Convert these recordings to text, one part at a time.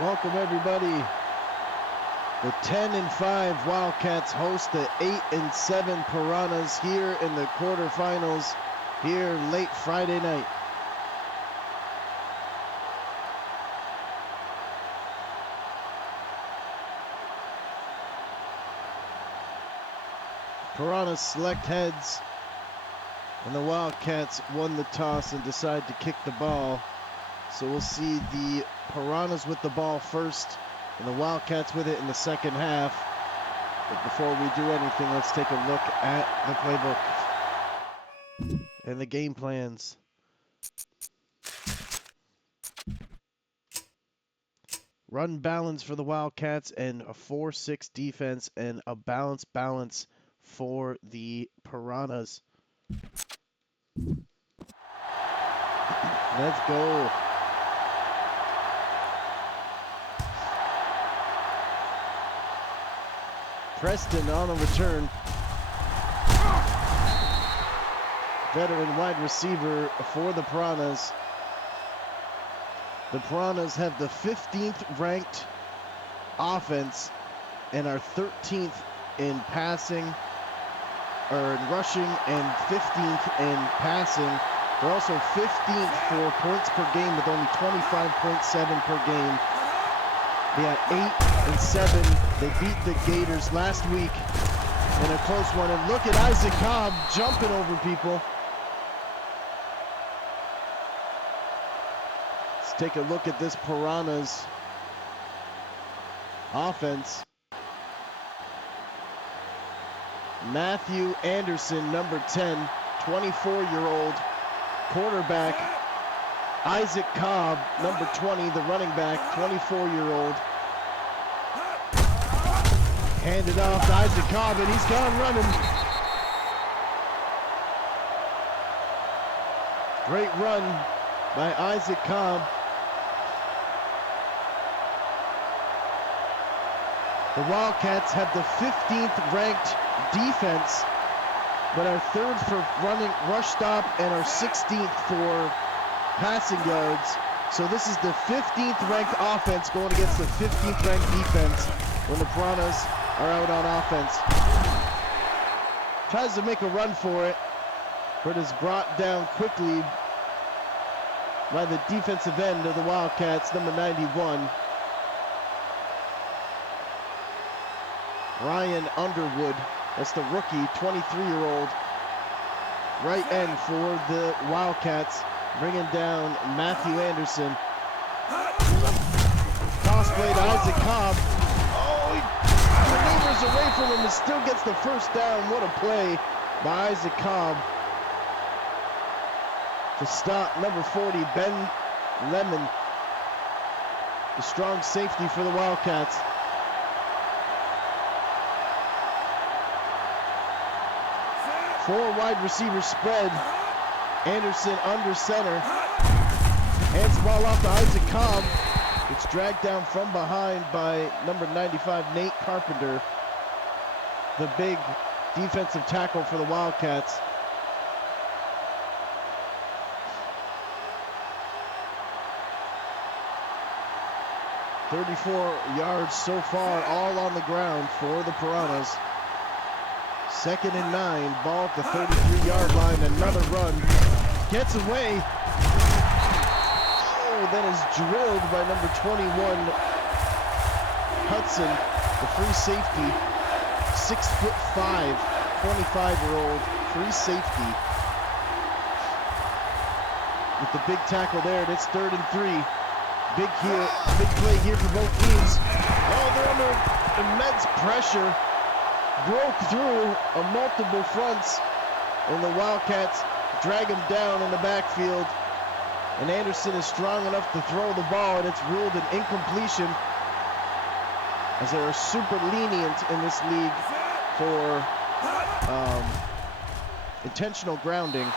Welcome everybody. The 10-5 Wildcats host the 8-7 Piranhas here in the quarterfinals here late Friday night. Piranhas select heads, and the Wildcats won the toss and decide to kick the ball. So we'll see the Piranhas with the ball first and the Wildcats with it in the second half. But before we do anything, let's take a look at the playbook and the game plans. Run balance for the Wildcats and a 4-6 defense and a balance for the Piranhas. Let's go. Preston on a return. Veteran wide receiver for the Piranhas. The Piranhas have the 15th ranked offense and are 13th in passing, or in rushing, and 15th in passing. They're also 15th for points per game with only 25.7 per game. They got 8-7. They beat the Gators last week in a close one. And look at Isaac Cobb jumping over people. Let's take a look at this Piranhas offense. Matthew Anderson, number 10, 24-year-old quarterback. Isaac Cobb, number 20, the running back, 24-year-old. Handed off to Isaac Cobb, and he's gone running. Great run by Isaac Cobb. The Wildcats have the 15th ranked defense, but are third for running rush stop and are 16th for passing yards. So this is the 15th ranked offense going against the 15th ranked defense when the Piranhas are out on offense. Tries to make a run for it, but is brought down quickly by the defensive end of the Wildcats, number 91. Ryan Underwood, that's the rookie, 23-year-old right end for the Wildcats, bringing down Matthew Anderson. Toss play to Isaac Cobb. Oh, he maneuvers away from him and still gets the first down. What a play by Isaac Cobb to stop number 40, Ben Lemon, the strong safety for the Wildcats. Four wide receiver spread. Anderson under center. Hands the ball off to Isaac Cobb. It's dragged down from behind by number 95, Nate Carpenter, the big defensive tackle for the Wildcats. "34 yards so far, all on the ground for the Piranhas. 2nd and 9, ball at the 33-yard line, another run. Gets away. Oh, then is drilled by number 21, Hudson, the free safety. 6'5", 25-year-old free safety. With the big tackle there, and it's 3rd and 3. Big play here for both teams. Oh, they're under immense pressure. Broke through multiple fronts, and the Wildcats drag him down in the backfield. And Anderson is strong enough to throw the ball, and it's ruled an incompletion, as they are super lenient in this league for intentional grounding,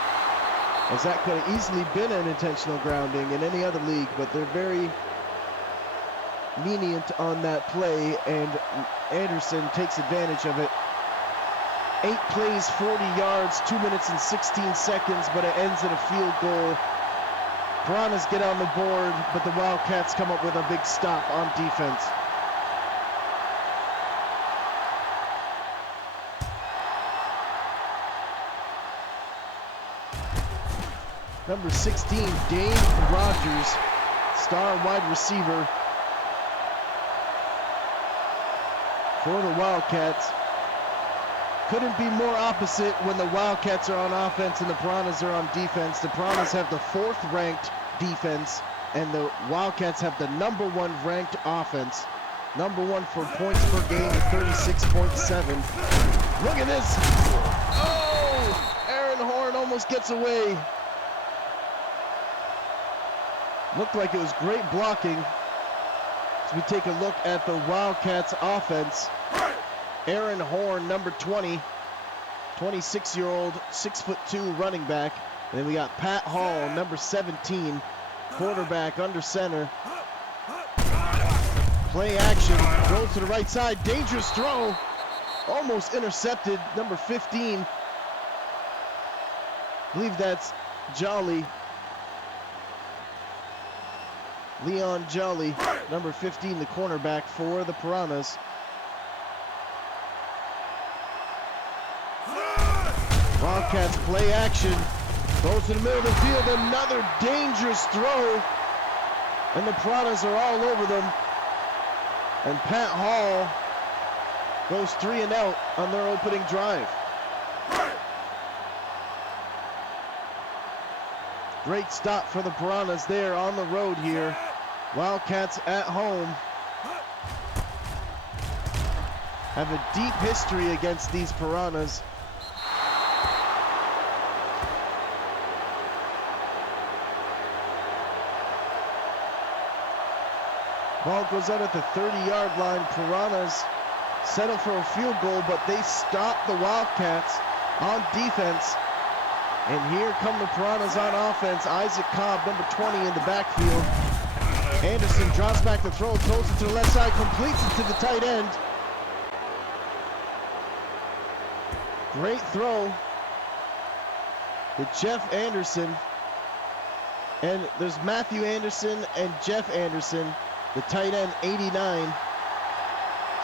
as that could have easily been an intentional grounding in any other league, but they're very lenient on that play, and Anderson takes advantage of it. 8 plays, 40 yards, 2 minutes and 16 seconds, but it ends in a field goal Piranhas get on the board, but the Wildcats come up with a big stop on defense. Number 16, Dave Rogers, star wide receiver for the Wildcats. Couldn't be more opposite when the Wildcats are on offense and the Piranhas are on defense. The Piranhas have the 4th ranked defense and the Wildcats have the number 1 ranked offense. Number 1 for points per game at 36.7. Look at this. Oh, Aaron Horn almost gets away. Looked like it was great blocking. As we take a look at the Wildcats offense, Aaron Horn, number 20, 26-year-old, 6'2" running back. And then we got Pat Hall, number 17, quarterback under center. Play action, throws to the right side, dangerous throw, almost intercepted, number 15. I believe that's Jolly. Leon Jolly, number 15, the cornerback for the Piranhas. Wildcats play action, goes to the middle of the field, another dangerous throw, and the Piranhas are all over them. And Pat Hall goes 3 and out on their opening drive. Great stop for the Piranhas there on the road here. Wildcats at home have a deep history against these Piranhas. Ball goes out at the 30-yard line. Piranhas settle for a field goal, but they stop the Wildcats on defense. And here come the Piranhas on offense. Isaac Cobb, number 20, in the backfield. Anderson drops back to throw, throws it to the left side, completes it to the tight end. Great throw to Jeff Anderson. And there's Matthew Anderson and Jeff Anderson, the tight end, 89.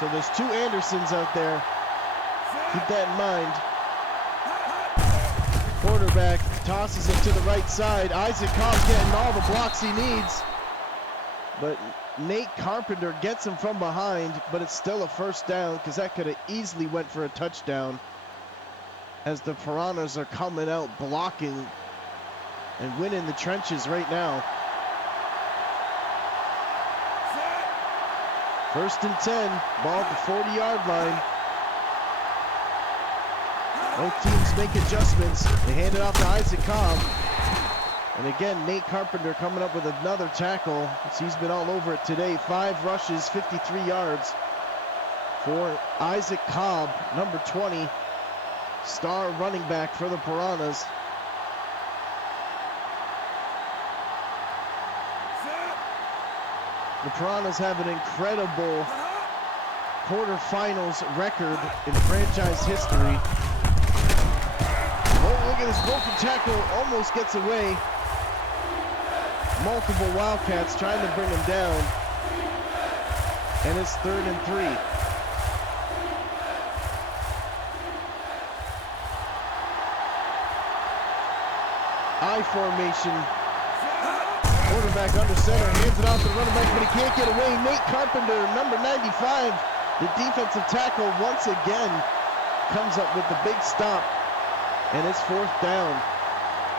So there's 2 Andersons out there. Keep that in mind. Quarterback tosses it to the right side. Isaac Cobb's getting all the blocks he needs. But Nate Carpenter gets him from behind, but it's still a first down because that could have easily went for a touchdown as the Piranhas are coming out blocking and winning the trenches right now. 1st and 10, ball at the 40-yard line. Both teams make adjustments. They hand it off to Isaac Cobb. And again, Nate Carpenter coming up with another tackle. He's been all over it today. 5 rushes, 53 yards for Isaac Cobb, number 20, star running back for the Piranhas. The Piranhas have an incredible quarterfinals record in franchise history. Oh, look at this broken tackle, almost gets away. Multiple Wildcats trying to bring him down. And it's 3rd and 3. I formation. Quarterback under center, hands it off to the running back, but he can't get away. Nate Carpenter, number 95, the defensive tackle, once again comes up with the big stop, and it's 4th down.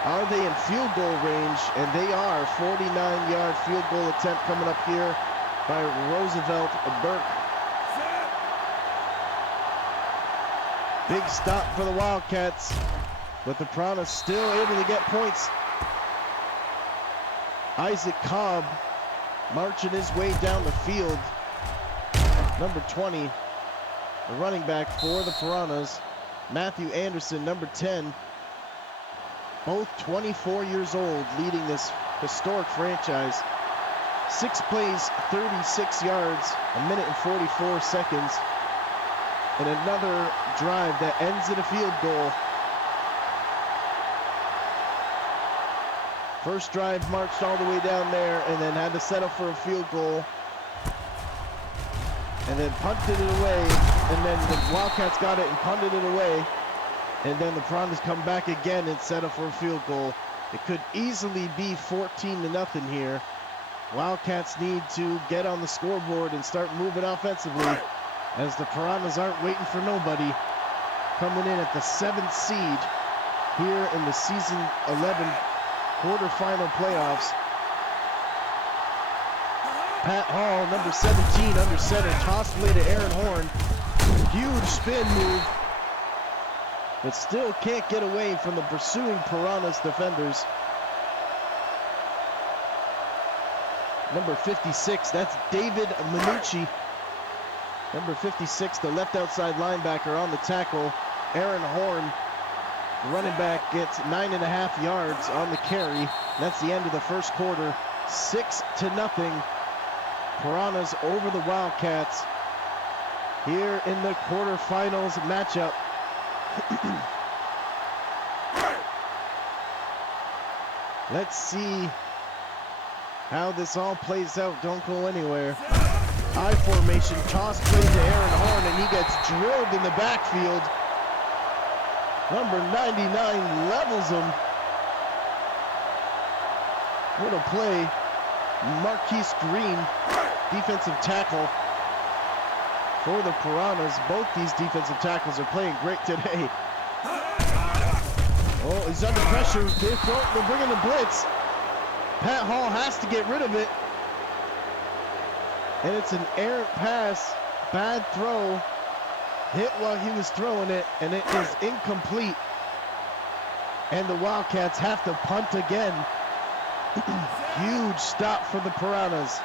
Are they in field goal range? And they are. 49-yard field goal attempt coming up here by Roosevelt Burke. Big stop for the Wildcats, but the Piranhas still able to get points. Isaac Cobb marching his way down the field. Number 20, the running back for the Piranhas. Matthew Anderson, number 10. Both 24 years old, leading this historic franchise. 6 plays, 36 yards, 1 minute and 44 seconds. And another drive that ends in a field goal. First drive marched all the way down there and then had to settle for a field goal. And then punted it away. And then the Wildcats got it and punted it away. And then the Piranhas come back again and settle for a field goal. It could easily be 14-0 here. Wildcats need to get on the scoreboard and start moving offensively, as the Piranhas aren't waiting for nobody. Coming in at the 7th seed here in the season 11 quarterfinal playoffs. Pat Hall, number 17, under center, toss play to Aaron Horn. Huge spin move, but still can't get away from the pursuing Piranhas defenders. Number 56, that's David Minucci. Number 56, the left outside linebacker on the tackle. Aaron Horn, running back, gets 9.5 yards on the carry. That's the end of the first quarter. 6-0. Piranhas over the Wildcats here in the quarterfinals matchup. Let's see how this all plays out. Don't go anywhere. I formation, toss play to Aaron Horn, and he gets drilled in the backfield. Number 99 levels him. What a play. Marquise Green, defensive tackle for the Piranhas. Both these defensive tackles are playing great today. Oh, he's under pressure. They're bringing the blitz. Pat Hall has to get rid of it. And it's an errant pass. Bad throw. Hit while he was throwing it, and it is incomplete. And the Wildcats have to punt again. Huge stop for the Piranhas.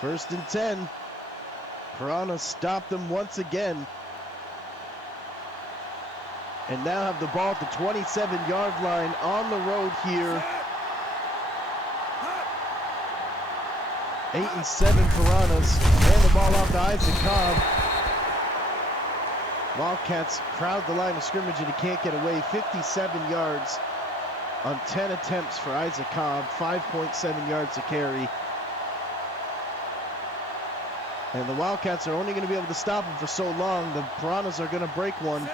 First and 10. Piranhas stop them once again. And now have the ball at the 27-yard line on the road here. 8-7 Piranhas. And the ball off to Isaac Cobb. Wildcats crowd the line of scrimmage and he can't get away. 57 yards on 10 attempts for Isaac Cobb. 5.7 yards a carry. And the Wildcats are only going to be able to stop him for so long. The Piranhas are going to break one.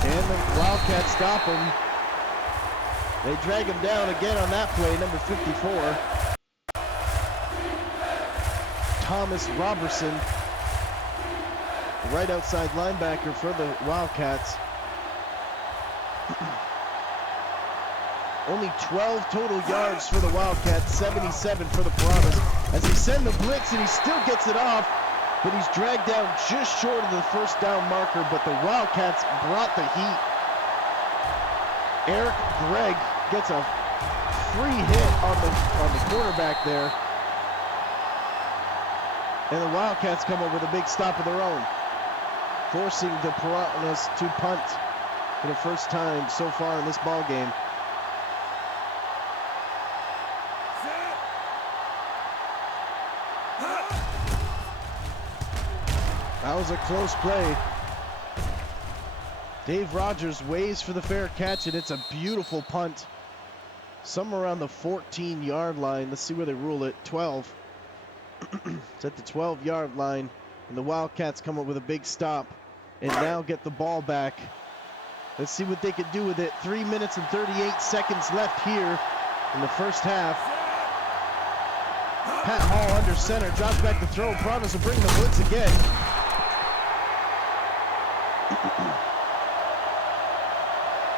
And the Wildcats stop him. They drag him down again on that play, number 54. Thomas Robertson, the right outside linebacker for the Wildcats. Only 12 total yards for the Wildcats, 77 for the Piranhas. As he sends the blitz and he still gets it off, but he's dragged down just short of the first down marker, but the Wildcats brought the heat. Eric Gregg gets a free hit on the quarterback there. And the Wildcats come up with a big stop of their own, forcing the Piranhas to punt for the first time so far in this ball game. That was a close play. Dave Rogers waits for the fair catch, and it's a beautiful punt. Somewhere around the 14-yard line. Let's see where they rule it. 12. It's at the 12-yard line, and the Wildcats come up with a big stop and now get the ball back. Let's see what they can do with it. 3 minutes and 38 seconds left here in the first half. Pat Hall under center, drops back to throw. Piranhas will bring the blitz again.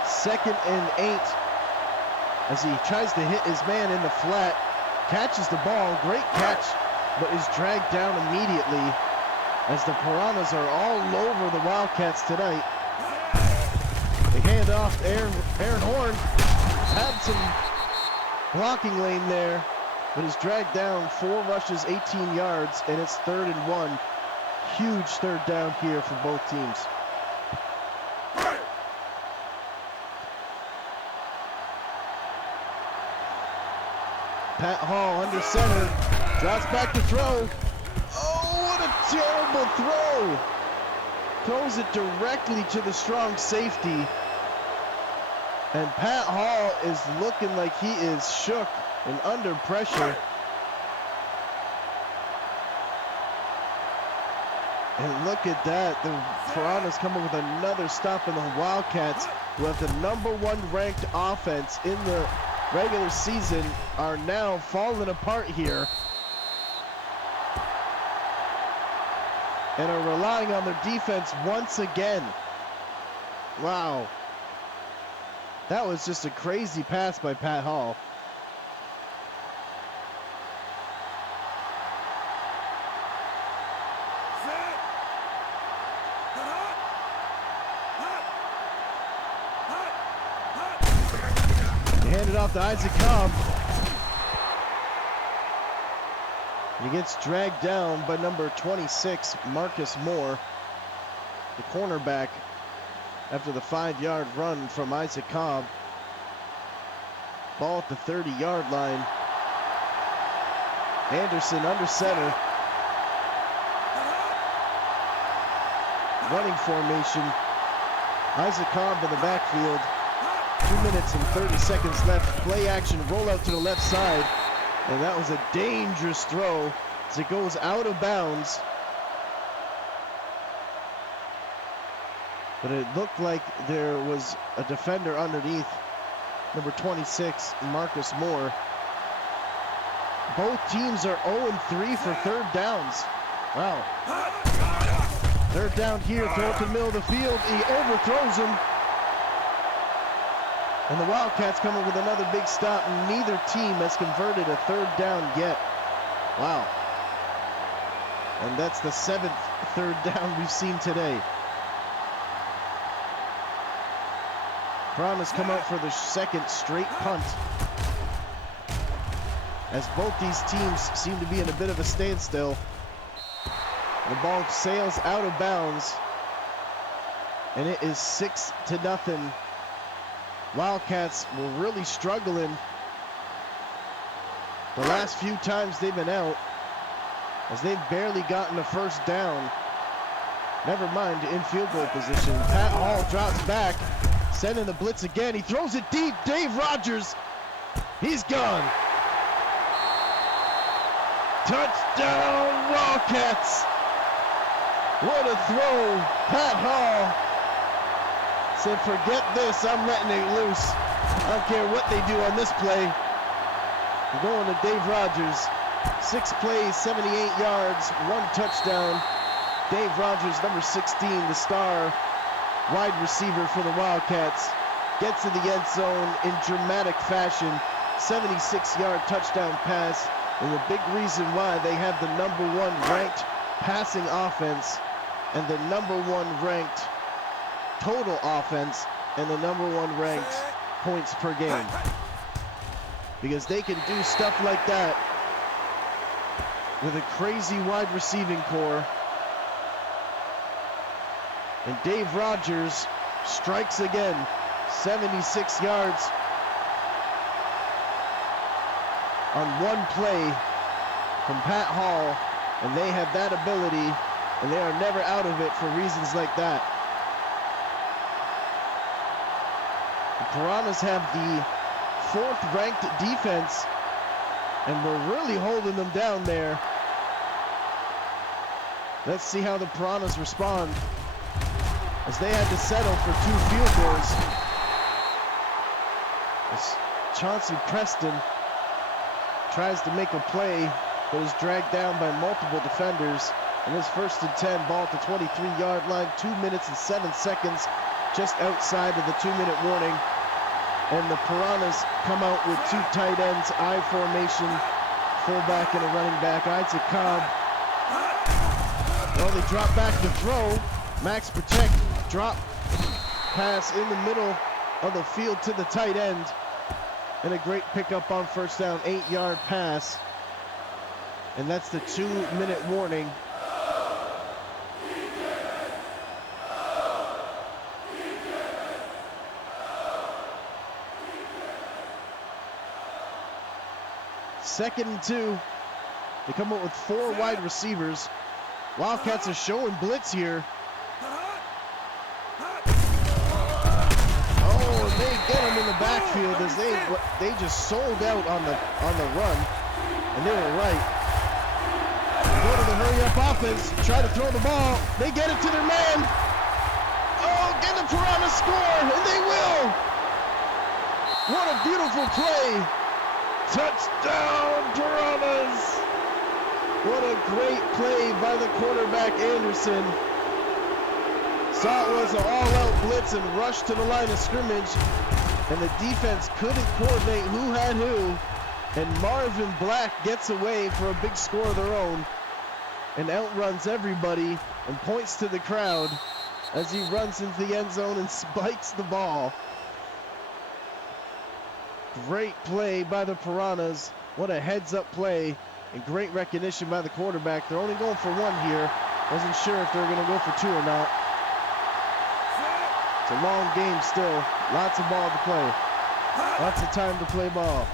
Second and 8 as he tries to hit his man in the flat. Catches the ball, great catch, but is dragged down immediately as the Piranhas are all over the Wildcats tonight. They hand off to Aaron Horn. Had some blocking lane there, but is dragged down. 4 rushes, 18 yards, and it's 3rd and 1. Huge third down here for both teams. Pat Hall under center, drops back to throw. Oh, what a terrible throw! Throws it directly to the strong safety. And Pat Hall is looking like he is shook and under pressure. And look at that, the Piranhas come up with another stop, and the Wildcats, who have the #1 ranked offense in the regular season, are now falling apart here and are relying on their defense once again. Wow. That was just a crazy pass by Pat Hall. Handed off to Isaac Cobb. He gets dragged down by number 26, Marcus Moore, the cornerback, after the 5-yard run from Isaac Cobb. Ball at the 30-yard line. Anderson under center. Running formation. Isaac Cobb in the backfield. 2 minutes and 30 seconds left. Play action, roll out to the left side. And that was a dangerous throw as it goes out of bounds. But it looked like there was a defender underneath. Number 26, Marcus Moore. Both teams are 0-3 for third downs. Wow. Third down here, throw it to the middle of the field. He overthrows him. And the Wildcats come up with another big stop. Neither team has converted a third down yet. Wow. And that's the 7th third down we've seen today. Piranhas come out for the second straight punt, as both these teams seem to be in a bit of a standstill. The ball sails out of bounds, and it is 6-0. Wildcats were really struggling the last few times they've been out, as they've barely gotten a first down. Never mind in field goal position. Pat Hall drops back, sending the blitz again. He throws it deep. Dave Rogers, he's gone. Touchdown, Wildcats. What a throw. Pat Hall said, forget this, I'm letting it loose. I don't care what they do on this play. We're going to Dave Rogers. 6 plays, 78 yards, 1 touchdown. Dave Rogers, number 16, the star wide receiver for the Wildcats, gets to the end zone in dramatic fashion. 76-yard touchdown pass, and the big reason why they have the #1 ranked passing offense and the #1 ranked total offense and the #1 ranked points per game. Because they can do stuff like that with a crazy wide receiving core. And Dave Rogers strikes again, 76 yards on one play from Pat Hall, and they have that ability, and they are never out of it for reasons like that. The Piranhas have the 4th ranked defense, and we're really holding them down there. Let's see how the Piranhas respond, as they had to settle for 2 field goals. As Chauncey Preston tries to make a play, but is dragged down by multiple defenders. And this 1st and 10, ball at the 23-yard line, 2 minutes and 7 seconds, just outside of the 2-minute warning. And the Piranhas come out with 2 tight ends, I formation, fullback and a running back. Isaac Cobb. Well, they drop back to throw. Max protect, drop pass in the middle of the field to the tight end. And a great pickup on first down, 8-yard pass. And that's the 2-minute warning. 2nd and 2. They come up with 4 wide receivers. Wildcats are showing blitz here. Oh, and they get them in the backfield as they just sold out on the run, and they were right. Go to the hurry-up offense, try to throw the ball. They get it to their man. Oh, get the Piranhas score, and they will. What a beautiful play. Touchdown, Piranhas. What a great play by the quarterback, Anderson. Saw it was an all-out blitz and rushed to the line of scrimmage, and the defense couldn't coordinate who had who, and Marvin Black gets away for a big score of their own and outruns everybody and points to the crowd as he runs into the end zone and spikes the ball. Great play by the Piranhas. What a heads-up play. And great recognition by the quarterback. They're only going for 1 here. Wasn't sure if they were going to go for 2 or not. It's a long game still. Lots of ball to play. Lots of time to play ball.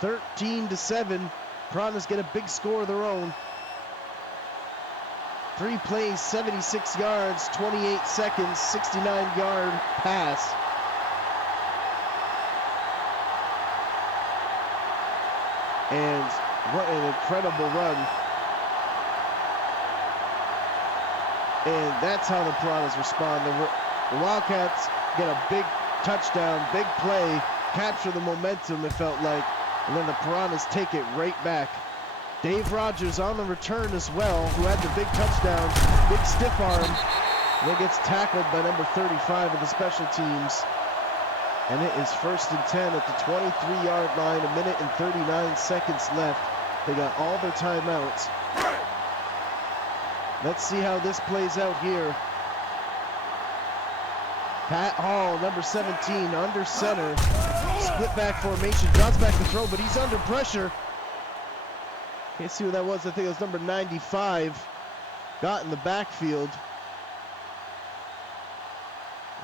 13-7. Piranhas get a big score of their own. 3 plays, 76 yards, 28 seconds, 69-yard pass. And what an incredible run. And that's how the Piranhas respond. The Wildcats get a big touchdown, big play, capture the momentum, it felt like, and then the Piranhas take it right back. Dave Rogers on the return as well, who had the big touchdown, big stiff arm, and then gets tackled by number 35 of the special teams. And it is 1st and 10 at the 23-yard line, 1 minute and 39 seconds left. They got all their timeouts. Let's see how this plays out here. Pat Hall, number 17, under center. Split back formation, drops back to throw, but he's under pressure. Can't see who that was. I think it was number 95. Got in the backfield.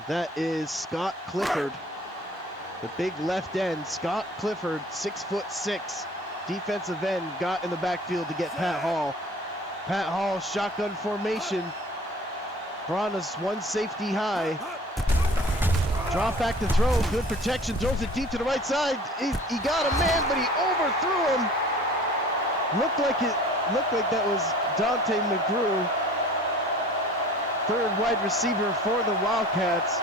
That is Scott Clifford. The big left end, Scott Clifford, 6'6", defensive end, got in the backfield to get Pat Hall. Pat Hall, shotgun formation. Piranhas, 1 safety high. Drop back to throw, good protection, throws it deep to the right side. He got a man, but he overthrew him. Looked like that was Dante McGrew, 3rd wide receiver for the Wildcats.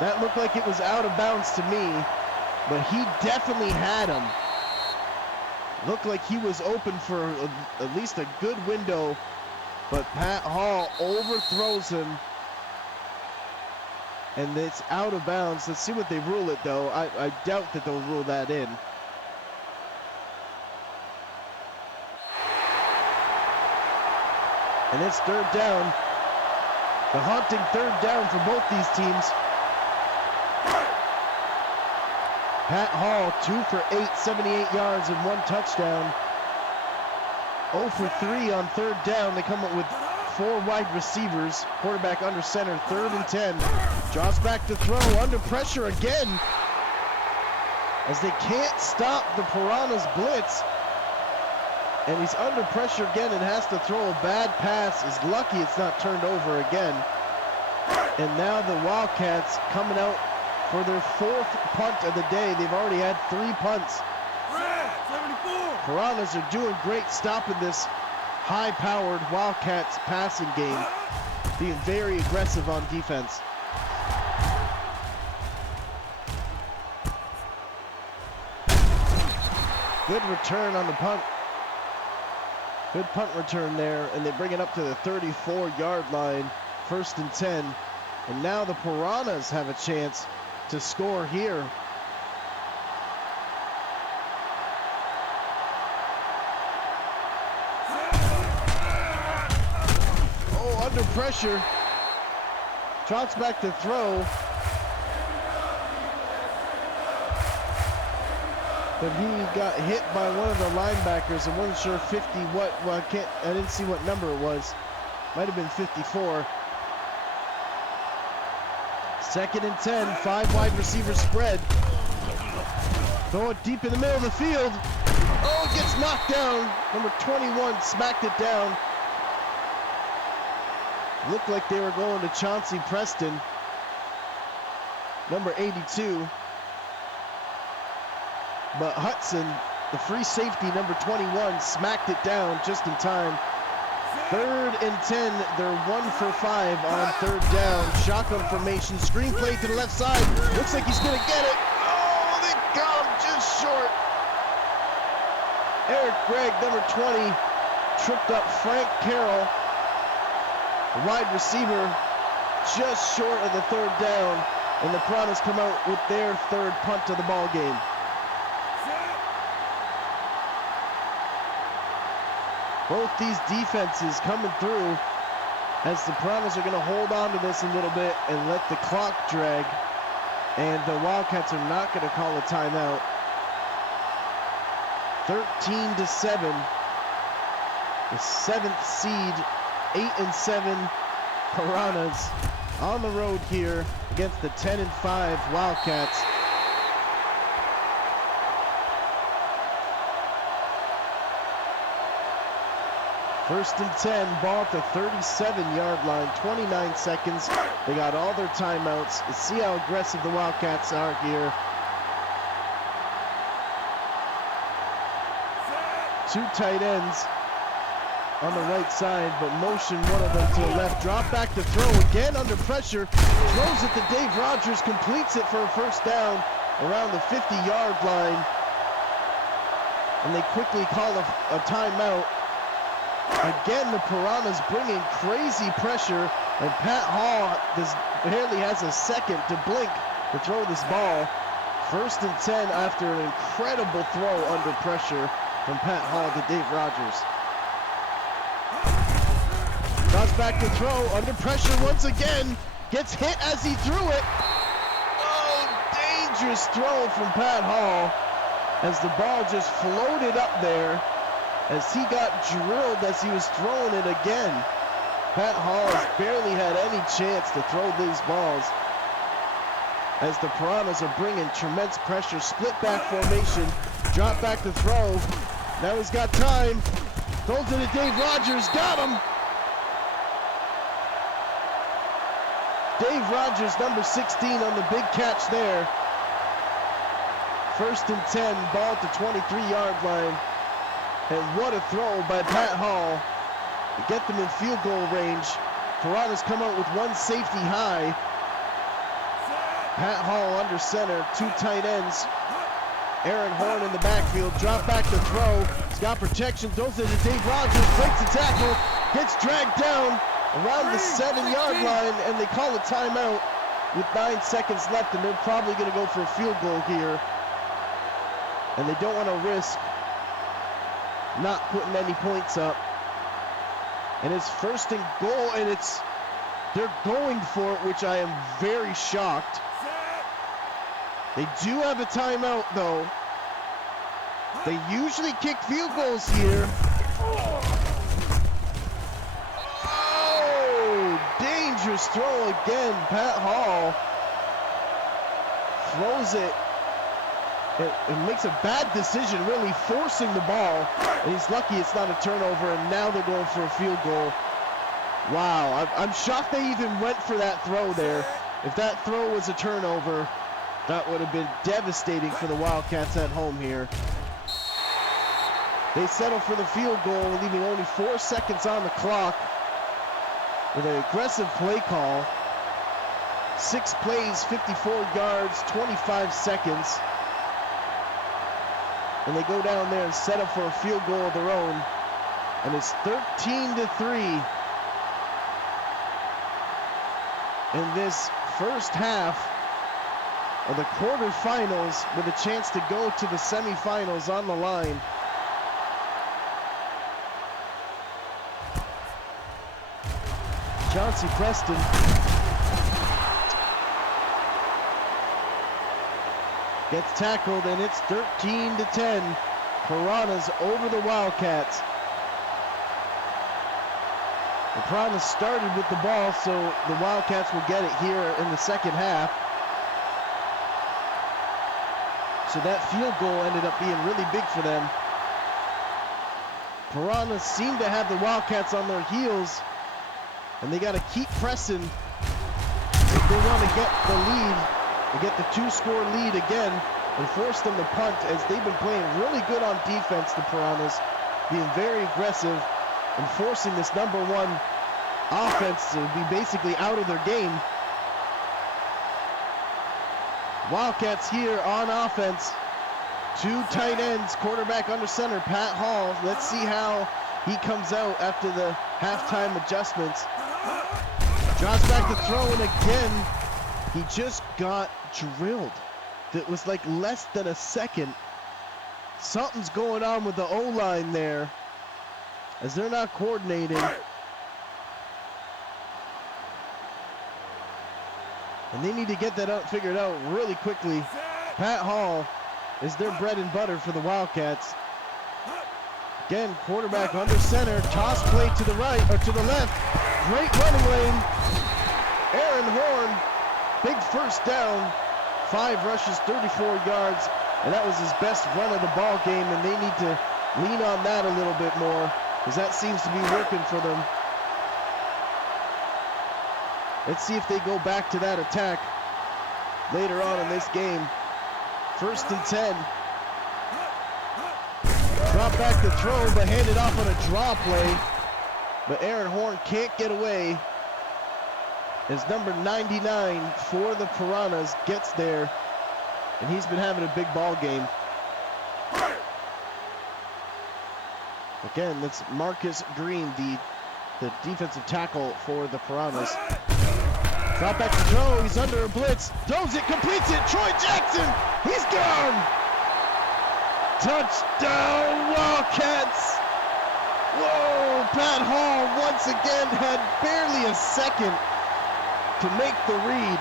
That looked like it was out of bounds to me, but he definitely had him. Looked like he was open for at least a good window, but Pat Hall overthrows him, and it's out of bounds. Let's see what they rule it, though. I doubt that they'll rule that in. And it's 3rd down. The haunting 3rd down for both these teams. Pat Hall, 2 for 8, 78 yards and 1 touchdown. 0 for 3 on 3rd down. They come up with 4 wide receivers. Quarterback under center, 3rd and 10. Drops back to throw, under pressure again, as they can't stop the Piranhas blitz. And he's under pressure again and has to throw a bad pass. Is lucky it's not turned over again. And now the Wildcats coming out for their 4th punt of the day. They've already had 3 punts. Piranhas are doing great stopping this high-powered Wildcats passing game, being very aggressive on defense. Good return on the punt. Good punt return there, and they bring it up to the 34-yard line, 1st and 10. And now the Piranhas have a chance to score here. Oh, under pressure. Drops back to throw. But he got hit by one of the linebackers. I wasn't sure 50 what. Well, I didn't see what number it was. Might have been 54. 2nd and 10, 5 wide receiver spread. Throw it deep in the middle of the field. Oh, it gets knocked down. Number 21 smacked it down. Looked like they were going to Chauncey Preston. Number 82. But Hudson, the free safety, number 21, smacked it down just in time. 3rd and 10. They're 1 for 5 on 3rd down. Shotgun formation. Screen play to the left side. Looks like he's going to get it. Oh, they got him just short. Eric Gregg, number 20, tripped up Frank Carroll, the wide receiver, just short of the 3rd down. And the Piranhas come out with their 3rd punt of the ball game. Both these defenses coming through as the Piranhas are going to hold on to this a little bit and let the clock drag. And the Wildcats are not going to call a timeout. 13-7. The 7th seed, 8-7 Piranhas on the road here against the 10-5 Wildcats. First and 10, ball at the 37-yard line, 29 seconds. They got all their timeouts. Let's see how aggressive the Wildcats are here. 2 tight ends on the right side, but motion one of them to the left. Drop back to throw again under pressure. Throws it to Dave Rogers, completes it for a 1st down around the 50-yard line. And they quickly call a timeout. Again, the Piranhas bringing crazy pressure, and Pat Hall barely has a second to blink to throw this ball. 1st and 10 after an incredible throw under pressure from Pat Hall to Dave Rogers. Drops back to throw, under pressure once again, gets hit as he threw it. Oh, dangerous throw from Pat Hall as the ball just floated up there as he got drilled as he was throwing it again. Pat Hall has barely had any chance to throw these balls as the Piranhas are bringing tremendous pressure. Split back formation, drop back to throw. Now he's got time. Throws it to Dave Rogers, got him. Dave Rogers, number 16, on the big catch there. 1st and 10, ball at the 23-yard line. And what a throw by Pat Hall to get them in field goal range. Piranhas come out with 1 safety high. Pat Hall under center, 2 tight ends. Aaron Horn in the backfield, drop back to throw. He's got protection, throws it to Dave Rogers, breaks the tackle, gets dragged down around the 7-yard line, and they call a timeout with 9 seconds left, and they're probably going to go for a field goal here. And they don't want to risk not putting any points up. And it's 1st and goal, and they're going for it, which I am very shocked. They do have a timeout, though. They usually kick field goals here. Oh, dangerous throw again. Pat Hall throws it. It makes a bad decision, really forcing the ball. And he's lucky it's not a turnover, and now they're going for a field goal. Wow, I'm shocked they even went for that throw there. If that throw was a turnover, that would have been devastating for the Wildcats at home here. They settle for the field goal, leaving only 4 seconds on the clock with an aggressive play call. 6 plays, 54 yards, 25 seconds. And they go down there and set up for a field goal of their own. And it's 13-3. In this first half of the quarterfinals, with a chance to go to the semifinals on the line. Chauncey Preston gets tackled, and it's 13-10. Piranhas over the Wildcats. The Piranhas started with the ball, so the Wildcats will get it here in the second half. So that field goal ended up being really big for them. Piranhas seem to have the Wildcats on their heels, and they got to keep pressing if they want to get the lead and get the 2-score lead again and force them to punt, as they've been playing really good on defense, the Piranhas, being very aggressive and forcing this #1 offense to be basically out of their game. Wildcats here on offense. 2 tight ends, quarterback under center, Pat Hall. Let's see how he comes out after the halftime adjustments. Drops back to throw, and again, he just got drilled. It was like less than a second. Something's going on with the O-line there, as they're not coordinating. And they need to get that figured out really quickly. Pat Hall is their bread and butter for the Wildcats. Again, quarterback under center, toss play to the right, or to the left. Great running lane. Aaron Horn, big first down. 5 rushes, 34 yards, and that was his best run of the ball game, and they need to lean on that a little bit more, because that seems to be working for them. Let's see if they go back to that attack later on in this game. 1st and 10. Drop back to throw, but handed off on a draw play. But Aaron Horn can't get away, as number 99 for the Piranhas gets there, and he's been having a big ball game. Again, that's Marcus Green, the defensive tackle for the Piranhas. Drop back to throw, he's under a blitz, throws it, completes it, Troy Jackson, he's gone! Touchdown, Wildcats! Whoa, Pat Hall once again had barely a second to make the read,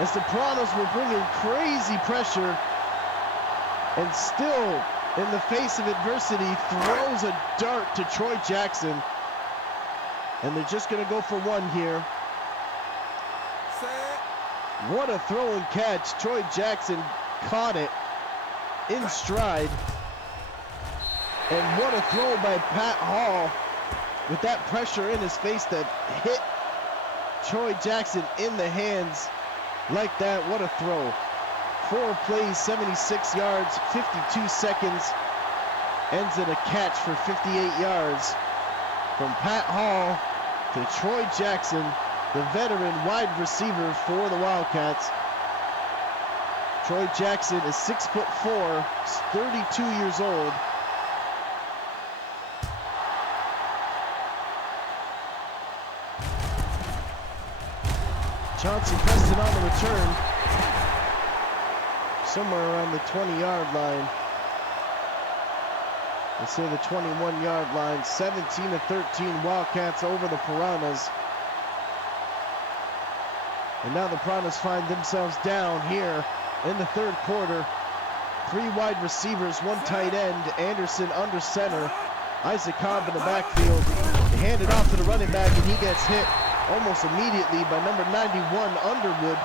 as the Piranhas were bringing crazy pressure, and still, in the face of adversity, throws a dart to Troy Jackson. And they're just going to go for 1 here. What a throw and catch. Troy Jackson caught it in stride. And what a throw by Pat Hall, with that pressure in his face that hit Troy Jackson in the hands like that. What a throw. 4 plays, 76 yards, 52 seconds. Ends in a catch for 58 yards from Pat Hall to Troy Jackson, the veteran wide receiver for the Wildcats. Troy Jackson is 6'4", 32 years old. Chauncey Preston on the return, somewhere around the 20-yard line. Let's say the 21-yard line. 17-13 Wildcats over the Piranhas. And now the Piranhas find themselves down here in the 3rd quarter. 3 wide receivers, 1 tight end. Anderson under center. Isaac Cobb in the backfield. They hand it off to the running back, and he gets hit almost immediately by number 91, Underwood.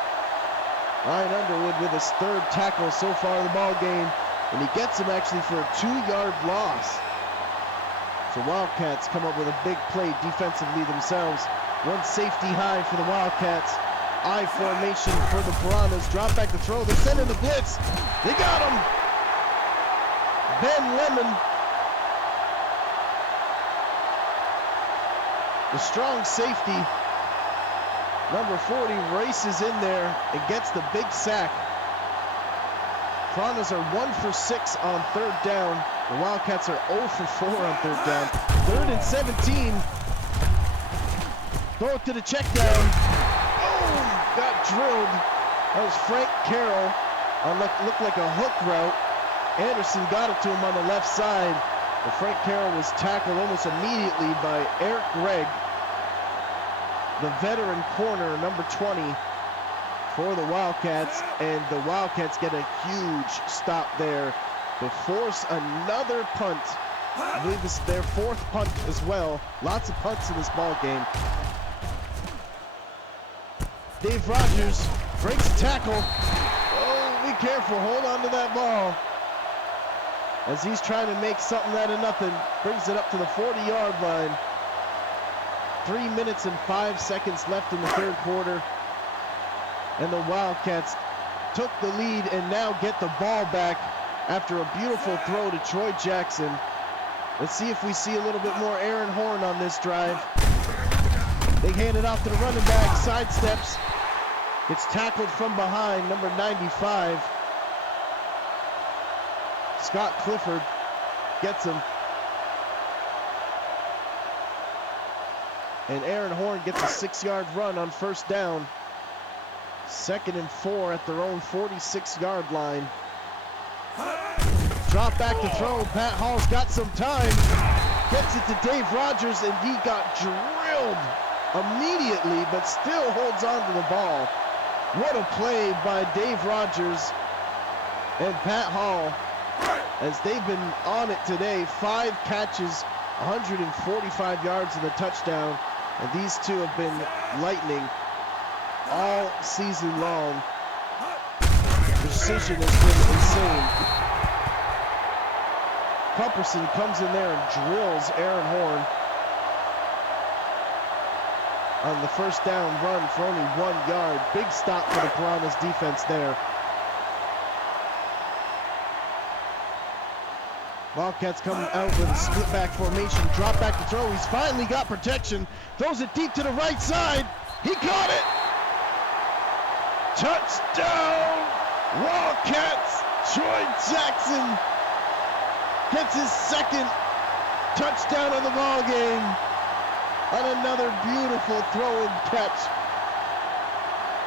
Ryan Underwood with his 3rd tackle so far in the ball game. And he gets him actually for a 2-yard loss. So Wildcats come up with a big play defensively themselves. 1 safety high for the Wildcats. I formation for the Piranhas. Drop back to throw. They send in the blitz. They got him. Ben Lemon, the strong safety, number 40, races in there and gets the big sack. Piranhas are 1 for 6 on 3rd down. The Wildcats are 0 for 4 on 3rd down. 3rd and 17. Throw it to the check down. Oh, got drilled. That was Frank Carroll on looked like a hook route. Anderson got it to him on the left side. But Frank Carroll was tackled almost immediately by Eric Gregg, the veteran corner, number 20. For the Wildcats, and the Wildcats get a huge stop there to force another punt. I believe this is their 4th punt as well. Lots of punts in this ball game. Dave Rogers breaks the tackle. Oh, we careful. Hold on to that ball. As he's trying to make something out of nothing. Brings it up to the 40-yard line. 3 minutes and 5 seconds left in the third quarter. And the Wildcats took the lead and now get the ball back after a beautiful throw to Troy Jackson. Let's see if we see a little bit more Aaron Horn on this drive. They hand it off to the running back, sidesteps. Gets tackled from behind, number 95. Scott Clifford gets him. And Aaron Horn gets a 6-yard run on first down. 2nd and 4 at their own 46-yard line. Drop back to throw. Pat Hall's got some time. Gets it to Dave Rogers, and he got drilled immediately, but still holds on to the ball. What a play by Dave Rogers and Pat Hall, as they've been on it today. 5 catches, 145 yards and a touchdown. And these two have been lightning all season long. Precision has been insane. Cumperson comes in there and drills Aaron Horn on the first down run for only 1 yard. Big stop for the Piranhas defense there. Wildcats come out with a split back formation, drop back to throw. He's finally got protection, throws it deep to the right side. He caught it. Touchdown, Wildcats. Troy Jackson gets his 2nd touchdown of the ball game on another beautiful throw and catch.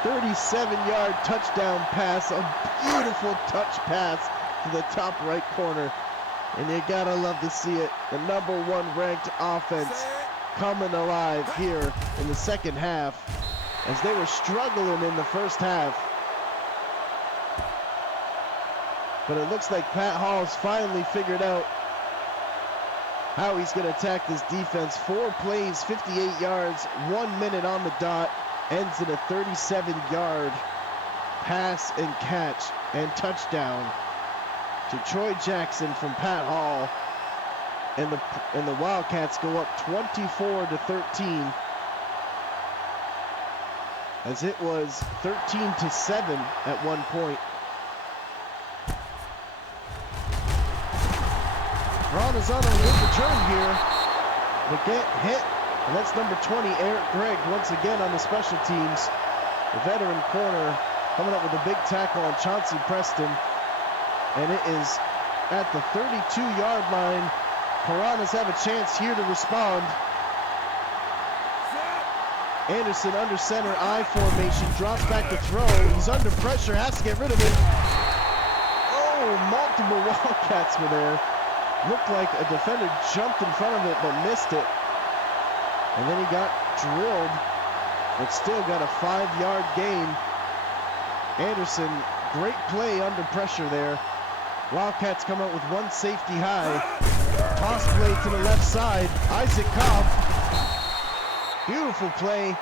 37-yard touchdown pass, a beautiful touch pass to the top right corner. And you gotta love to see it. The number 1 ranked offense coming alive here in the second half, as they were struggling in the first half. But it looks like Pat Hall's finally figured out how he's gonna attack this defense. 4 plays, 58 yards, 1 minute on the dot, ends in a 37-yard pass and catch and touchdown to Troy Jackson from Pat Hall, and the Wildcats go up 24-13, as it was 13-7 at one point. Piranhas on a good return here, but get hit, and that's number 20, Eric Gregg, once again on the special teams. The veteran corner coming up with a big tackle on Chauncey Preston. And it is at the 32-yard line. Piranhas have a chance here to respond. Anderson under center, I formation, drops back to throw. He's under pressure, has to get rid of it. Oh, multiple Wildcats were there. Looked like a defender jumped in front of it, but missed it. And then he got drilled, but still got a 5-yard gain. Anderson, great play under pressure there. Wildcats come out with 1 safety high. Toss play to the left side. Isaac Cobb. Beautiful play.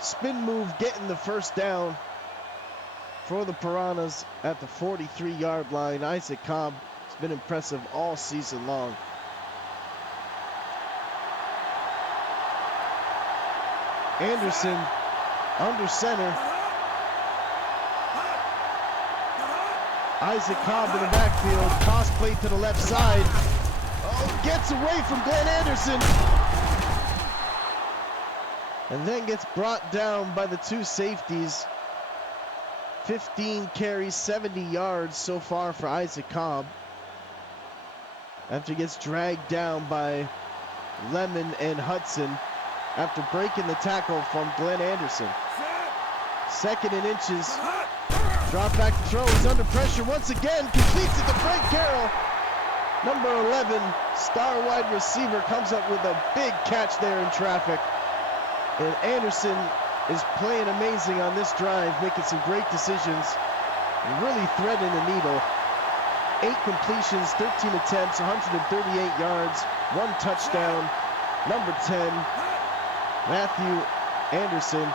Spin move getting the first down for the Piranhas at the 43-yard line. Isaac Cobb has been impressive all season long. Anderson under center. Isaac Cobb in the backfield, toss play to the left side. Oh, gets away from Glenn Anderson. And then gets brought down by the 2 safeties. 15 carries, 70 yards so far for Isaac Cobb, after he gets dragged down by Lemon and Hudson after breaking the tackle from Glenn Anderson. 2nd and inches. Drop back to throw, he's under pressure once again, completes it to Frank Carroll. Number 11, star wide receiver, comes up with a big catch there in traffic. And Anderson is playing amazing on this drive, making some great decisions, and really threading the needle. 8 completions, 13 attempts, 138 yards, 1 touchdown. Number 10, Matthew Anderson.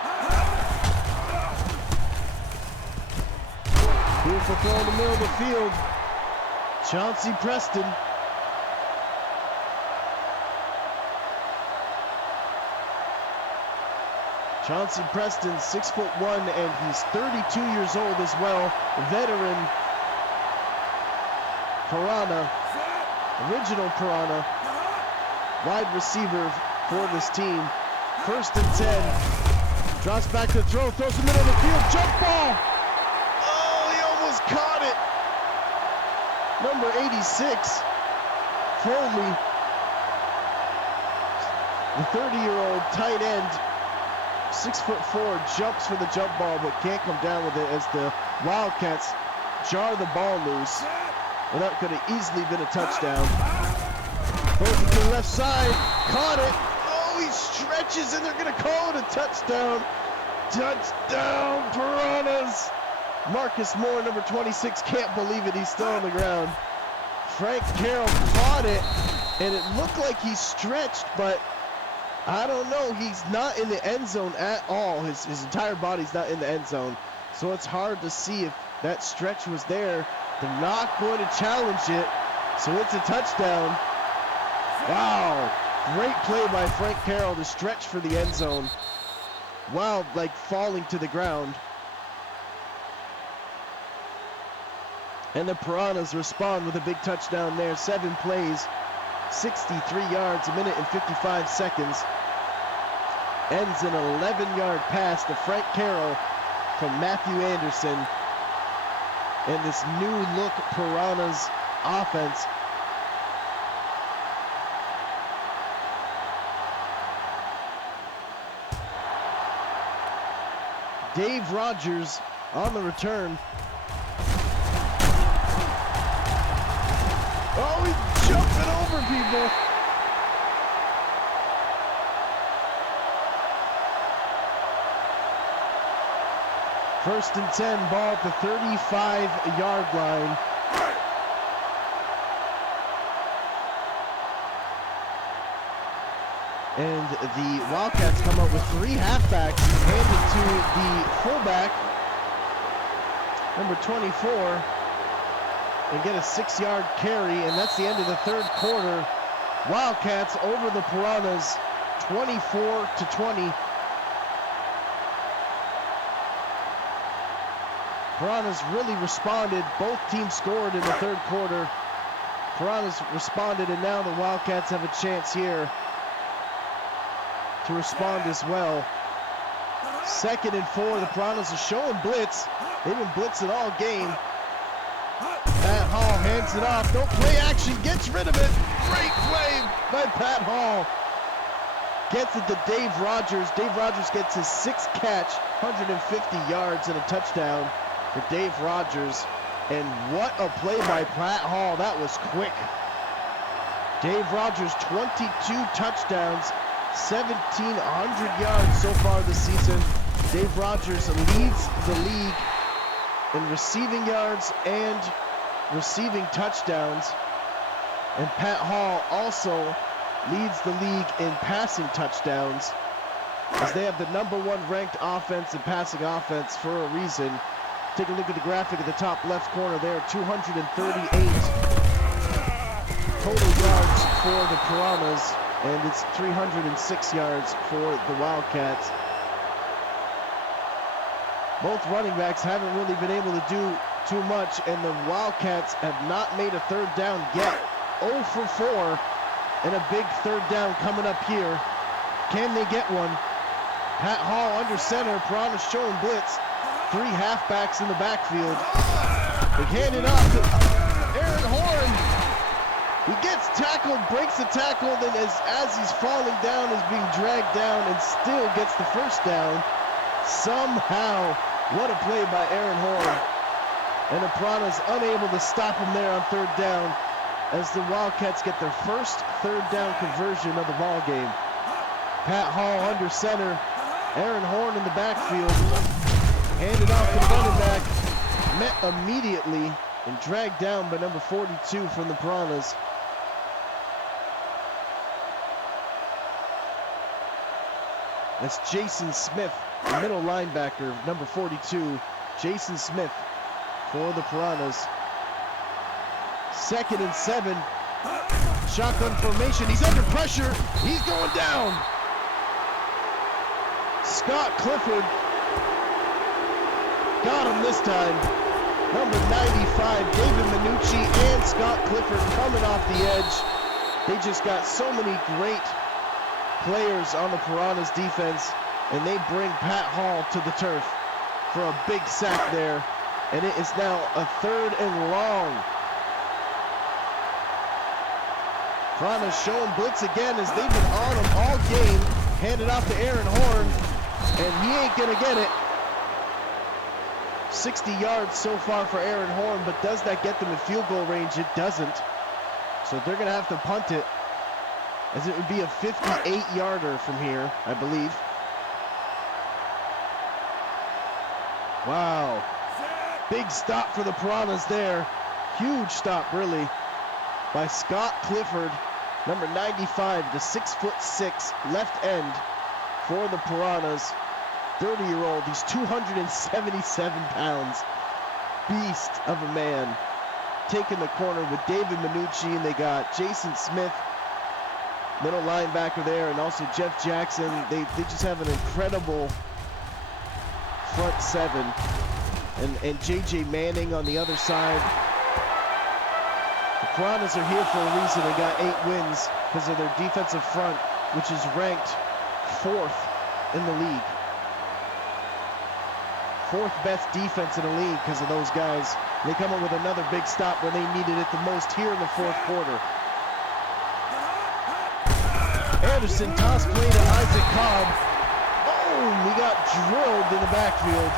Beautiful throw in the middle of the field. Chauncey Preston. Chauncey Preston, 6'1", and he's 32 years old as well. Veteran Piranha, original Piranha, wide receiver for this team. 1st and 10. Drops back to throw, throws in the middle of the field, jump ball. Oh, he almost caught it. Number 86, Foley, the 30-year-old tight end. 6'4", jumps for the jump ball, but can't come down with it as the Wildcats jar the ball loose. Well, that could have easily been a touchdown. Throws it to the left side, caught it. Oh, he stretches, and they're going to call it a touchdown. Touchdown, Piranhas. Marcus Moore, number 26, can't believe it. He's still on the ground. Frank Carroll caught it, and it looked like he stretched, but I don't know. He's not in the end zone at all. His entire body's not in the end zone. So it's hard to see if that stretch was there. They're not going to challenge it. So it's a touchdown. Wow. Great play by Frank Carroll to stretch for the end zone while like falling to the ground. And the Piranhas respond with a big touchdown there. 7 plays. 63 yards, 1 minute and 55 seconds. Ends an 11-yard pass to Frank Carroll from Matthew Anderson. And this new look Piranhas offense. Dave Rogers on the return. Oh, he's jumping over people. First and 10, ball at the 35-yard line. And the Wildcats come up with 3 halfbacks handed to the fullback, number 24. And get a 6-yard carry, and that's the end of the 3rd quarter. Wildcats over the Piranhas, 24-20. Piranhas really responded. Both teams scored in the 3rd quarter. Piranhas responded, and now the Wildcats have a chance here to respond as well. 2nd and 4, the Piranhas are showing blitz. They've been blitzing all game. Pat Hall hands it off. No play action. Gets rid of it. Great play by Pat Hall. Gets it to Dave Rogers. Dave Rogers gets his 6th catch, 150 yards and a touchdown for Dave Rogers. And what a play by Pat Hall. That was quick. Dave Rogers, 22 touchdowns, 1,700 yards so far this season. Dave Rogers leads the league in receiving yards and receiving touchdowns. And Pat Hall also leads the league in passing touchdowns, as they have the #1 ranked offense and passing offense for a reason. Take a look at the graphic at the top left corner there. 238 total yards for the Piranhas, and it's 306 yards for the Wildcats. Both running backs haven't really been able to do too much, and the Wildcats have not made a 3rd down yet. 0 for 4, and a big 3rd down coming up here. Can they get one? Pat Hall under center. Piranhas showing blitz. 3 halfbacks in the backfield. They hand it off to Aaron Horn. He gets tackled, breaks the tackle, then as he's falling down, is being dragged down and still gets the 1st down. Somehow, what a play by Aaron Horn. And the Piranhas unable to stop him there on 3rd down, as the Wildcats get their first 3rd down conversion of the ball game. Pat Hall under center. Aaron Horn in the backfield. Handed off to the running back. Met immediately and dragged down by number 42 from the Piranhas. That's Jason Smith, the middle linebacker, number 42. Jason Smith, for the Piranhas. 2nd and 7. Shotgun formation. He's under pressure. He's going down. Scott Clifford got him this time. Number 95, David Minucci and Scott Clifford coming off the edge. They just got so many great players on the Piranhas defense, and they bring Pat Hall to the turf for a big sack there. And it is now a 3rd and long. Piranhas showing blitz again as they've been on him all game. Handed off to Aaron Horn, and he ain't gonna get it. 60 yards so far for Aaron Horn, but does that get them in field goal range? It doesn't. So they're gonna have to punt it, as it would be a 58-yarder from here, I believe. Wow. Big stop for the Piranhas there. Huge stop, really, by Scott Clifford, number 95, the 6'6" left end for the Piranhas. 30-year-old, he's 277 pounds. Beast of a man. Taking the corner with David Minucci, and they got Jason Smith, middle linebacker there, and also Jeff Jackson. They just have an incredible front seven. And J.J. Manning on the other side. The Piranhas are here for a reason. They got 8 wins because of their defensive front, which is ranked 4th in the league. 4th best defense in the league because of those guys. They come up with another big stop when they needed it the most here in the 4th quarter. Anderson toss play to Isaac Cobb. Boom! He got drilled in the backfield.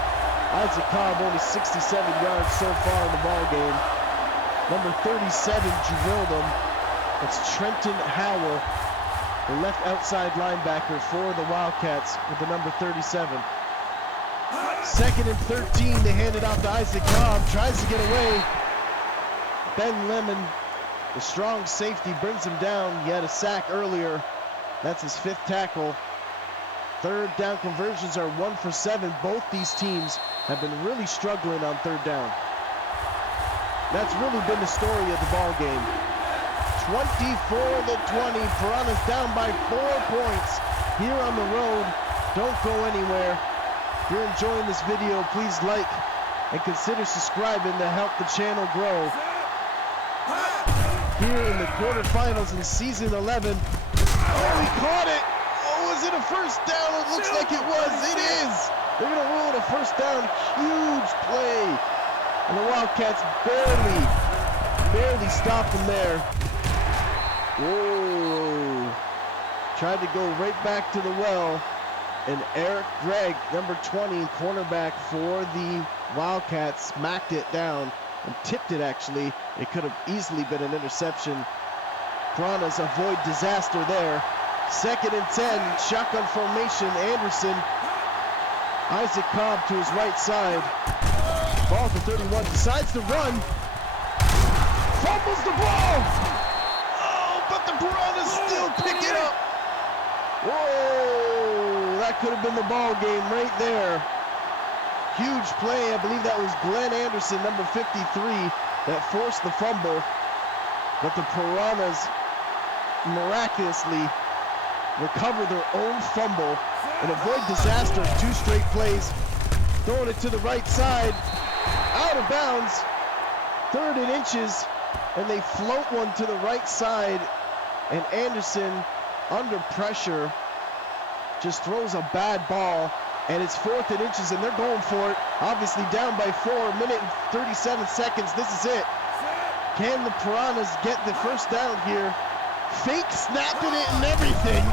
Isaac Cobb only 67 yards so far in the ball game. Number 37 drilled him. It's Trenton Howell, the left outside linebacker for the Wildcats with the number 37. 2nd and 13, they hand it off to Isaac Cobb, tries to get away. Ben Lemon, the strong safety, brings him down. He had a sack earlier. That's his 5th tackle. 3rd down conversions are 1 for 7. Both these teams have been really struggling on 3rd down. That's really been the story of the ball game. 24-20, Piranhas down by 4 points here on the road. Don't go anywhere. If you're enjoying this video, please like and consider subscribing to help the channel grow. Here in the quarterfinals in season 11. Oh, he caught it! Oh, was it a first down? It looks like it was. It is! They're gonna rule it a first down. Huge play. And the Wildcats barely stopped them there. Whoa. Tried to go right back to the well. And Eric Gregg, number 20, cornerback for the Wildcats, smacked it down and tipped it, actually. It could have easily been an interception. Piranhas avoid disaster there. 2nd and 10, shotgun formation. Anderson, Isaac Cobb to his right side. Ball for 31, decides to run. Fumbles the ball. Oh, but the Piranhas still pick it up. Whoa, that could have been the ball game right there. Huge play. I believe that was Glenn Anderson, number 53, that forced the fumble. But the Piranhas miraculously recover their own fumble and avoid disaster of 2 straight plays. Throwing it to the right side, out of bounds, 3rd and inches, and they float one to the right side, and Anderson, under pressure, just throws a bad ball, and it's 4th and inches, and they're going for it. Obviously down by 4, a minute and 37 seconds. This is it. Can the Piranhas get the first down here? Fake snapping it and everything.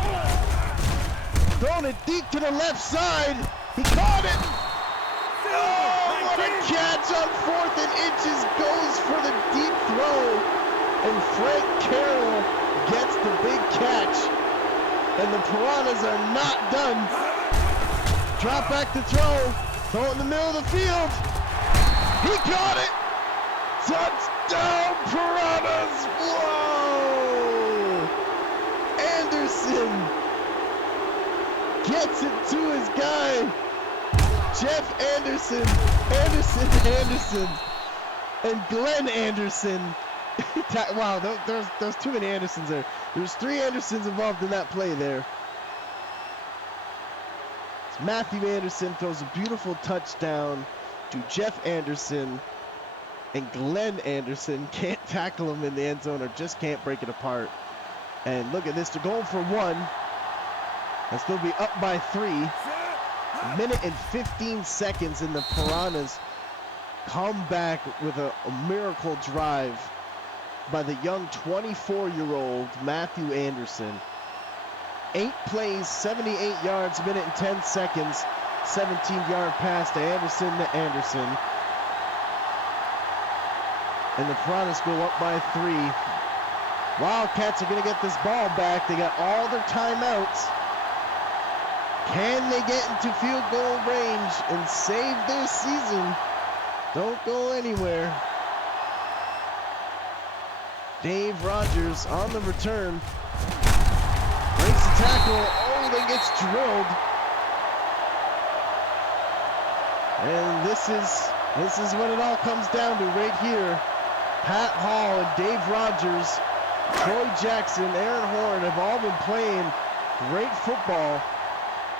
Throwing it deep to the left side. He caught it. Oh, what a catch on 4th and inches. Goes for the deep throw. And Frank Carroll gets the big catch. And the Piranhas are not done. Drop back to throw. Throw it in the middle of the field. He caught it. Touchdown, Piranhas. Whoa. Anderson gets it to his guy. Jeff Anderson. And Glenn Anderson. Wow, there's too many Andersons there. There's 3 Andersons involved in that play there. Matthew Anderson throws a beautiful touchdown to Jeff Anderson, and Glenn Anderson can't tackle him in the end zone or just can't break it apart. And look at this, they're going for 1. They'll still be up by 3. A minute and 15 seconds, and the Piranhas come back with a miracle drive by the young 24-year-old Matthew Anderson. 8 plays, 78 yards, a minute and 10 seconds, 17-yard pass to Anderson. And the Piranhas go up by 3. Wildcats are going to get this ball back. They got all their timeouts. Can they get into field goal range and save their season? Don't go anywhere. Dave Rogers on the return. Breaks the tackle. Oh, then gets drilled. And this is what it all comes down to right here. Pat Hall and Dave Rogers, Troy Jackson, Aaron Horn have all been playing great football.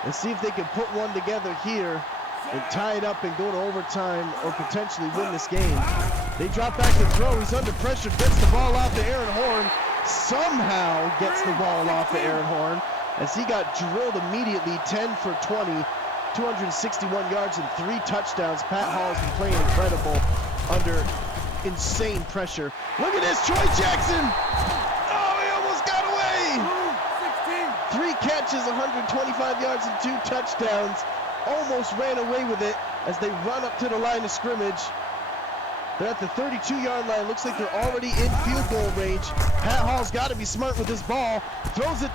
Let's see if they can put one together here and tie it up and go to overtime or potentially win this game. They drop back to throw. He's under pressure, gets the ball off to Aaron Horn. Somehow gets the ball off to Aaron Horn as he got drilled immediately. 10 for 20, 261 yards and 3 touchdowns. Pat Hall has been playing incredible under insane pressure. Look at this, Troy Jackson. Oh, he almost got away. 3 catches, 125 yards and 2 touchdowns. Almost ran away with it as they run up to the line of scrimmage. They're at the 32-yard line. Looks like they're already in field goal range. Pat Hall's got to be smart with this ball. Throws it.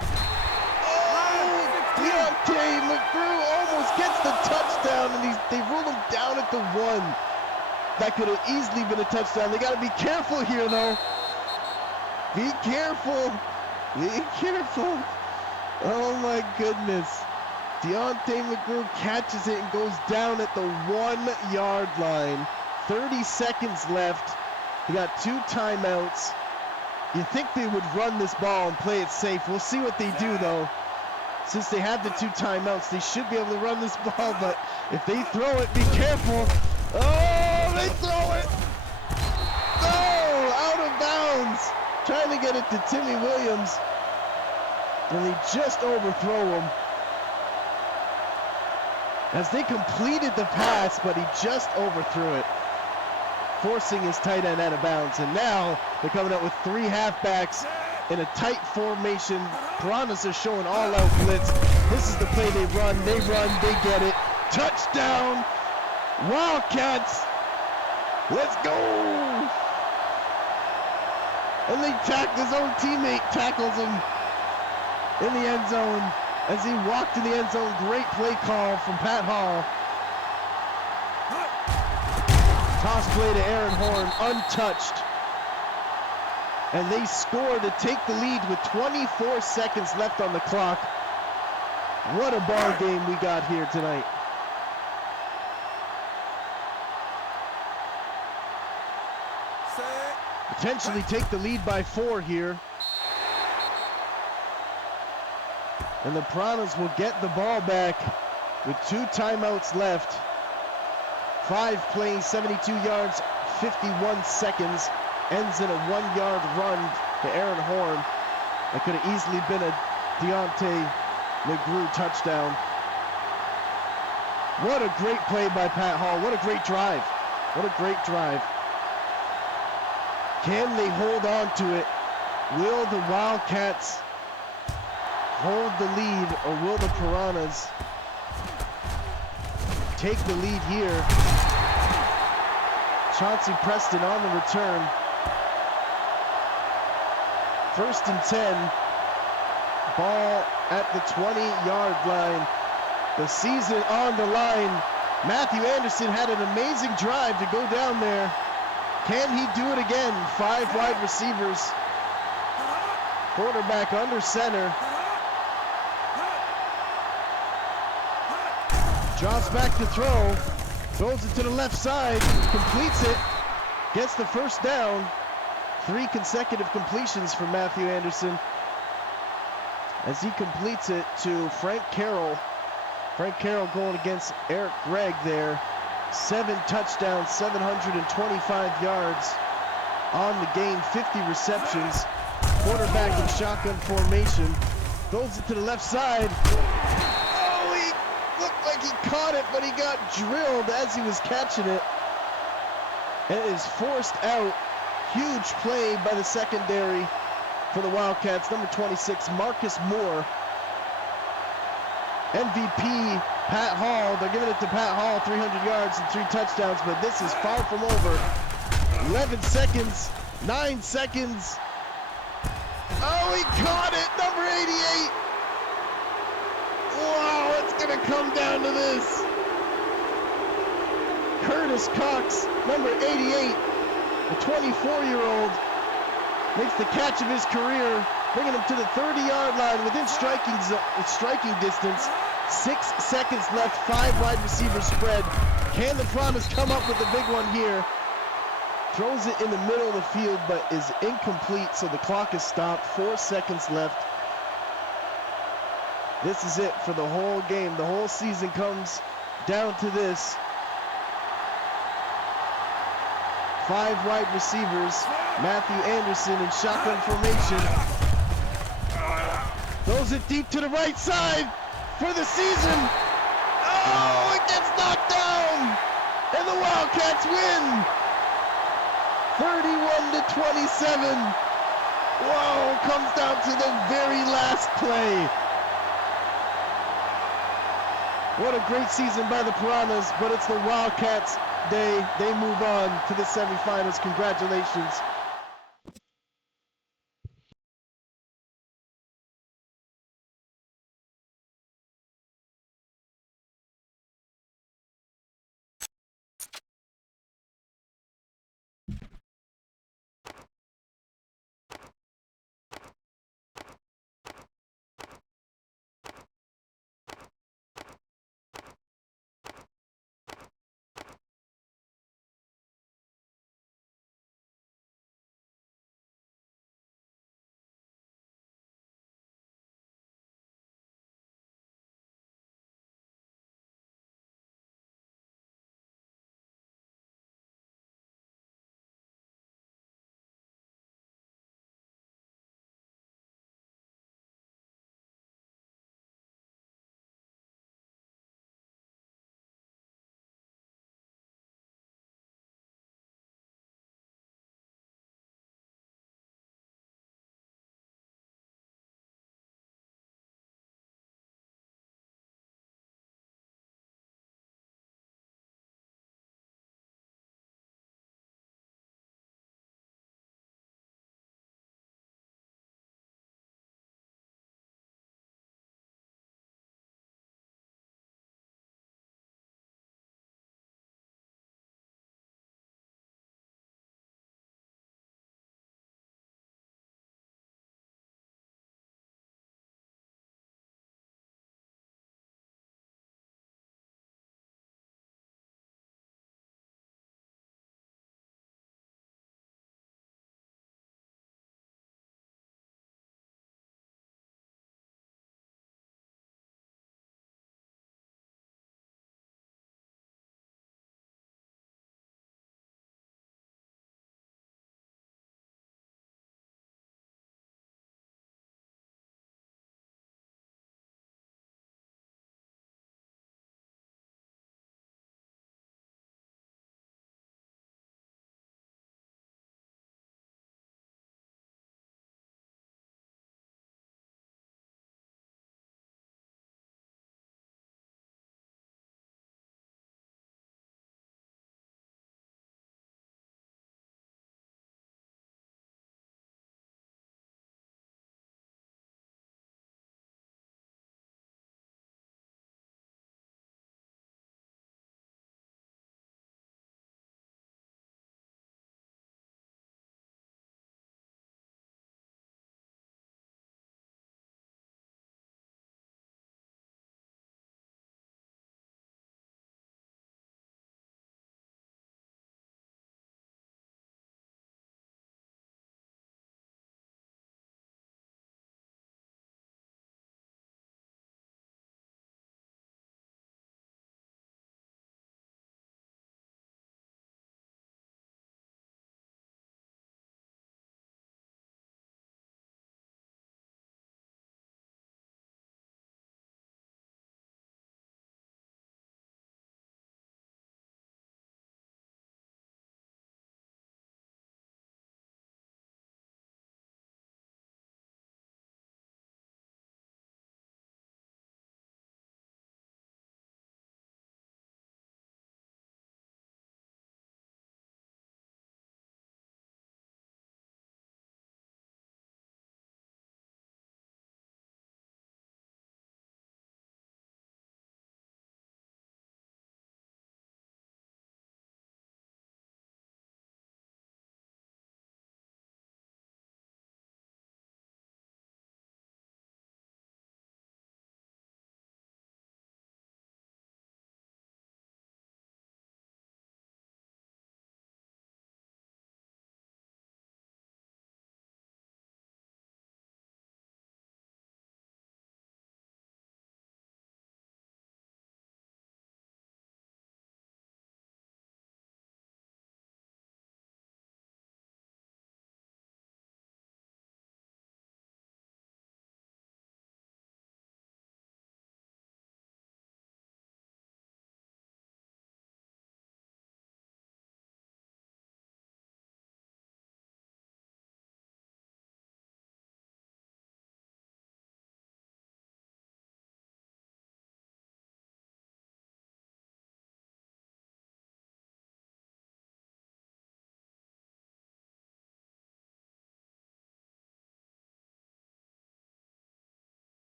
Oh, Deontay McGrew almost gets the touchdown, and they rule him down at the 1. That could have easily been a touchdown. They got to be careful here, though. Be careful. Be careful. Oh, my goodness. Deontay McGrew catches it and goes down at the 1-yard line. 30 seconds left. They got 2 timeouts. You think they would run this ball and play it safe. We'll see what they do, though. Since they have the 2 timeouts, they should be able to run this ball, but if they throw it, be careful. Oh, they throw it. Oh, out of bounds. Trying to get it to Timmy Williams. And they just overthrow him. As they completed the pass, but he just overthrew it, forcing his tight end out of bounds. And now they're coming up with 3 halfbacks in a tight formation. Piranhas are showing all-out blitz. This is the play they run, they get it. Touchdown, Wildcats. Let's go. And his own teammate tackles him in the end zone. As he walked in the end zone, great play call from Pat Hall. Toss play to Aaron Horn, untouched. And they score to take the lead with 24 seconds left on the clock. What a ball game we got here tonight. Potentially take the lead by 4 here. And the Piranhas will get the ball back with 2 timeouts left. 5 plays, 72 yards, 51 seconds. Ends in a 1-yard run to Aaron Horn. That could have easily been a Deontay McGrew touchdown. What a great play by Pat Hall. What a great drive. What a great drive. Can they hold on to it? Will the Wildcats hold the lead, or will the Piranhas take the lead here? Chauncey Preston on the return. 1st and 10. Ball at the 20-yard line. The season on the line. Matthew Anderson had an amazing drive to go down there. Can he do it again? 5 wide receivers. Quarterback under center. Drops back to throw. Throws it to the left side. Completes it. gets the first down. 3 consecutive completions for Matthew Anderson as he completes it to Frank Carroll. Frank Carroll going against Eric Gregg there. 7 touchdowns, 725 yards on the game, 50 receptions. Quarterback in shotgun formation. Throws it to the left side. Oh, he looked like he caught it, but he got drilled as he was catching it. And it is forced out. Huge play by the secondary for the Wildcats. Number 26, Marcus Moore. MVP, Pat Hall. They're giving it to Pat Hall, 300 yards and 3 touchdowns, but this is far from over. 11 seconds, 9 seconds. Oh, he caught it, number 88. Wow, it's gonna come down to this. Curtis Cox, number 88, the 24-year-old, makes the catch of his career, bringing him to the 30-yard line within striking distance. 6 seconds left, 5 wide receivers spread. Can the Piranhas come up with the big one here? Throws it in the middle of the field, but is incomplete, so the clock is stopped. 4 seconds left. This is it for the whole game. The whole season comes down to this. 5 wide receivers. Matthew Anderson in shotgun formation. Throws it deep to the right side for the season. Oh, it gets knocked down, and the Wildcats win. 31-27. Whoa, comes down to the very last play. What a great season by the Piranhas, but it's the Wildcats' day. They move on to the semifinals. Congratulations